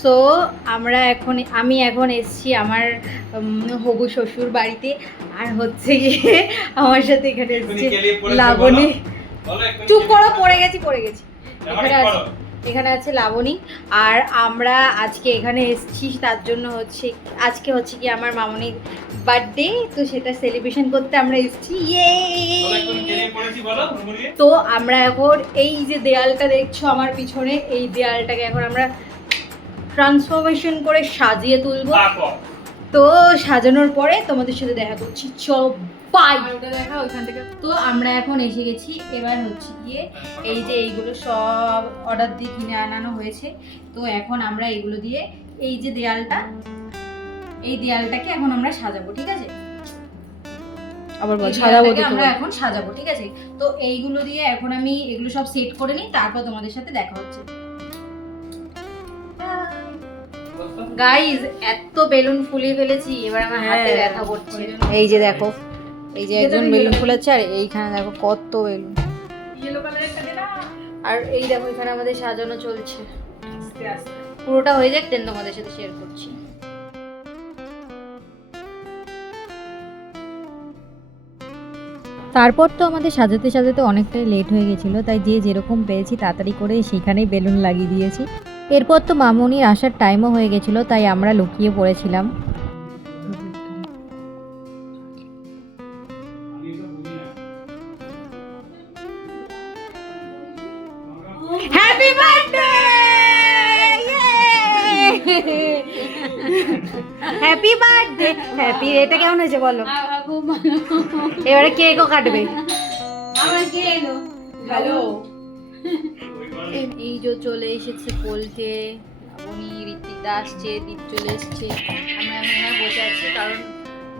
So আমি এখন এসেছি আমার হবু শ্বশুর বাড়িতে। আর হচ্ছে গিয়ে আমার সাথে এখানে এসেছে লাবণী। চুপ করো, পড়ে গেছি। এখানে আছে লাবণী। আর আমরা আজকে এখানে এসেছি তার জন্য আজকে হচ্ছে কি আমার মামনির বার্থডে, তো সেটা সেলিব্রেশন করতে আমরা এসেছি। তো আমরা এখন এই যে দেয়ালটা দেখছো আমার পিছনে, এই দেয়ালটাকে এখন আমরা ট্রান্সফরমেশন করে সাজিয়ে তুলবো। তো সাজানোর পরে তোমাদের সাথে দেখা করছি। চলো বাই। ওটা দেখা ওইখান থেকে। তো আমরা এখন এসে গেছি। এবার হচ্ছে গিয়ে এই যে এইগুলো সব অর্ডার দিয়ে কিনে আনানো হয়েছে। তো এখন আমরা এগুলো দিয়ে এই যে দেয়ালটাকে এখন আমরা সাজাবো, ঠিক আছে? আবার বল সাজাবো, আমরা এখন সাজাবো, ঠিক আছে? তো এইগুলো দিয়ে এখন আমি এগুলো সব সেট করে নিই, তারপর তোমাদের সাথে দেখা হচ্ছে। গাইজ, এত বেলুন ফুলিয়ে ফেলেছি, এবার আমার হাতে ব্যথা করছে। এই যে দেখো, এই যে একজন বেলুন ফুলাচ্ছে, আর এইখানে দেখো কত বেলুন। আর এই দেখো এখানে আমাদের সাজানো চলছে। পুরোটা হয়ে যাক, দেন তোমাদের সাথে শেয়ার করছি। তারপর তো আমাদের সাজাতে সাজাতে অনেকটাই লেট হয়ে গেছিলো, তাই যে যেরকম পেয়েছি তাড়াতাড়ি করে সেখানেই বেলুন লাগিয়ে দিয়েছি। এরপর তো মামুনির আসার টাইমও হয়ে গেছিলো, তাই আমরা লুকিয়ে পড়েছিলাম। Happy birthday, happy birthday, happy. এটা কেমন হয়েছে বলো? এবারে কেকও কাটবে। হ্যালো, এই যে চলে এসেছে পোল্টে, লাবণী, ঋত্বিকদা আসছে, দীপ চলে এসছে। আমরা এখানে বসে আছি কারণ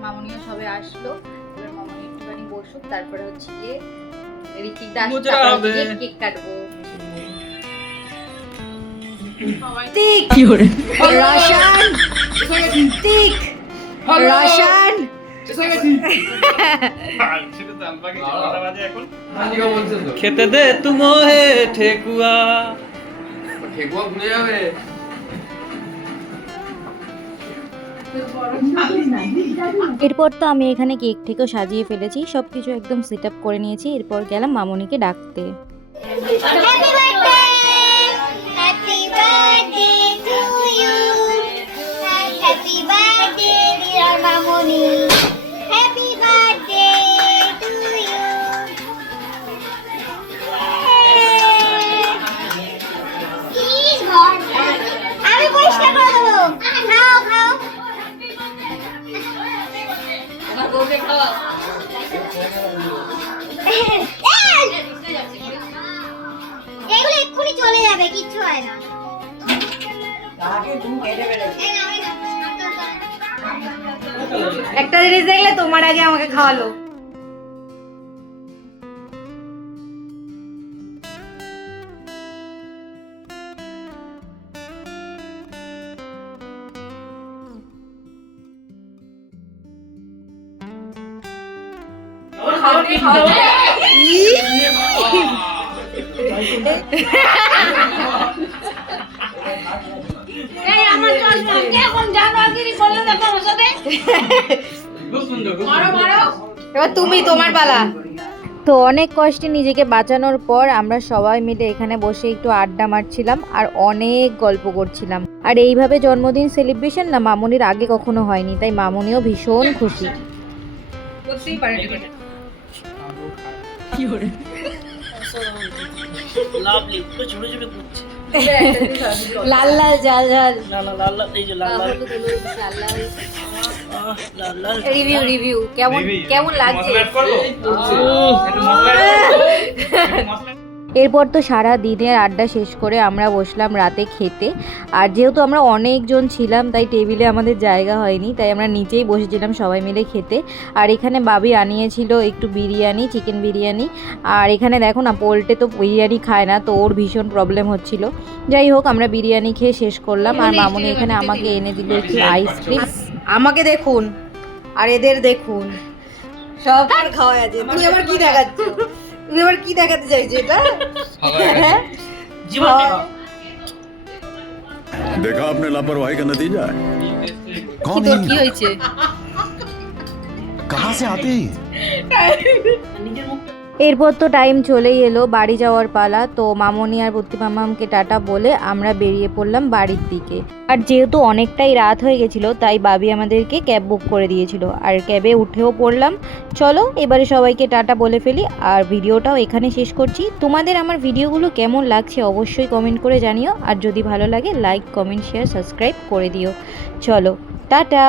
মামনিও সবে আসলো। এবার মামনি একটুখানি বসুক, তারপরে হচ্ছে গিয়ে ঋত্বিকদা আসছে, তারপরে কেক কাটবো। খেতে দে তুমোহে ঠেকুয়া ভুলে যাবে। এরপর তো আমি এখানে কেক থেকেও সাজিয়ে ফেলেছি, সবকিছু একদম সেট আপ করে নিয়েছি। এরপর গেলাম মামনিকে ডাকতে। এগুলো এক্ষুনি চলে যাবে, কিচ্ছু হয় না। একটা জিনিস দেখলে তোমার আগে আমাকে খাওয়ালো। এবার তুমি, তোমার পালা। তো অনেক কষ্টে নিজেকে বাঁচানোর পর আমরা সবাই মিলে এখানে বসে একটু আড্ডা মারছিলাম আর অনেক গল্প করছিলাম। আর এইভাবে জন্মদিন সেলিব্রেশন না মামনির আগে কখনো হয়নি, তাই মামনিও ভীষণ খুশি। লাল লাল ঝাল ঝাল, রিভিউ কেমন লাগছে? এরপর তো সারা দিনের আড্ডা শেষ করে আমরা বসলাম রাতে খেতে। আর যেহেতু আমরা অনেকজন ছিলাম তাই টেবিলে আমাদের জায়গা হয়নি, তাই আমরা নিচেই বসেছিলাম সবাই মিলে খেতে। আর এখানে বাবি আনিয়েছিল একটু বিরিয়ানি, চিকেন বিরিয়ানি। আর এখানে দেখো না, পোল্টে তো বিরিয়ানি খায় না, তো ওর ভীষণ প্রবলেম হচ্ছিল। যাই হোক, আমরা বিরিয়ানি খেয়ে শেষ করলাম। আর মামনি এখানে আমাকে এনে দিল একটু আইসক্রিম। আমাকে দেখুন আর এদের দেখুন, সব খাওয়া আছে। তুমি আবার কি দেখাচ্ছ? তুমি আবার কি দেখাতে চাইছো? এটা देखा आपने लापरवाही का नतीजा है কি कौन তোর है কি হয়েছে कहाँ से आते हैं এরপর তো টাইম চলেই এলো বাড়ি যাওয়ার পালা, তো মামনি আর বুদ্ধি মামামকে টাটা বলে আমরা বেরিয়ে পড়লাম বাড়ির দিকে। আর যেহেতু অনেকটাই রাত হয়ে গেছিলো তাই বাবি আমাদেরকে ক্যাব বুক করে দিয়েছিল, আর ক্যাবে উঠেও পড়লাম। চলো এবারে সবাইকে টাটা বলে ফেলি, আর ভিডিওটাও এখানে শেষ করছি। তোমাদের আমার ভিডিওগুলো কেমন লাগছে অবশ্যই কমেন্ট করে জানিও, আর যদি ভালো লাগে লাইক কমেন্ট শেয়ার সাবস্ক্রাইব করে দিও। চলো টাটা।